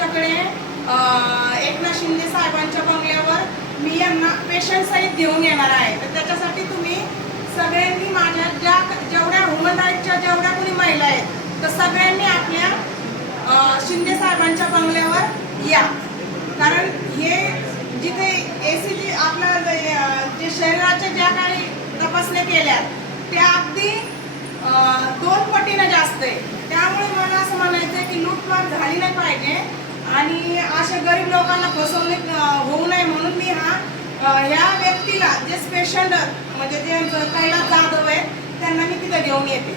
तुमच्याकडे एकनाथ शिंदे साहेबांच्या बंगल्यावर मी यांना पेशंट सहित घेऊन येणार आहे. तर त्याच्यासाठी तुम्ही सगळ्यांनी माझ्या जेवढ्या ह्युमन राईटच्या जेवढ्या कोणी महिला आहेत तर सगळ्यांनी आपल्या शिंदे साहेबांच्या बंगल्यावर या. कारण हे जिथे ACG आपलं जे शरीराच्या ज्या काही तपासण्या केल्या त्या अगदी 2 पटीनं जास्त आहे. त्यामुळे मला असं म्हणायचं आहे की लूटमार झाली नाही पाहिजे आणि अशा गरीब लोकांना फसवणूक होऊ नये म्हणून मी ह्या व्यक्तीला जे पेशंट म्हणजे जे कैलास जाधव आहे त्यांना मी तिथे घेऊन येते.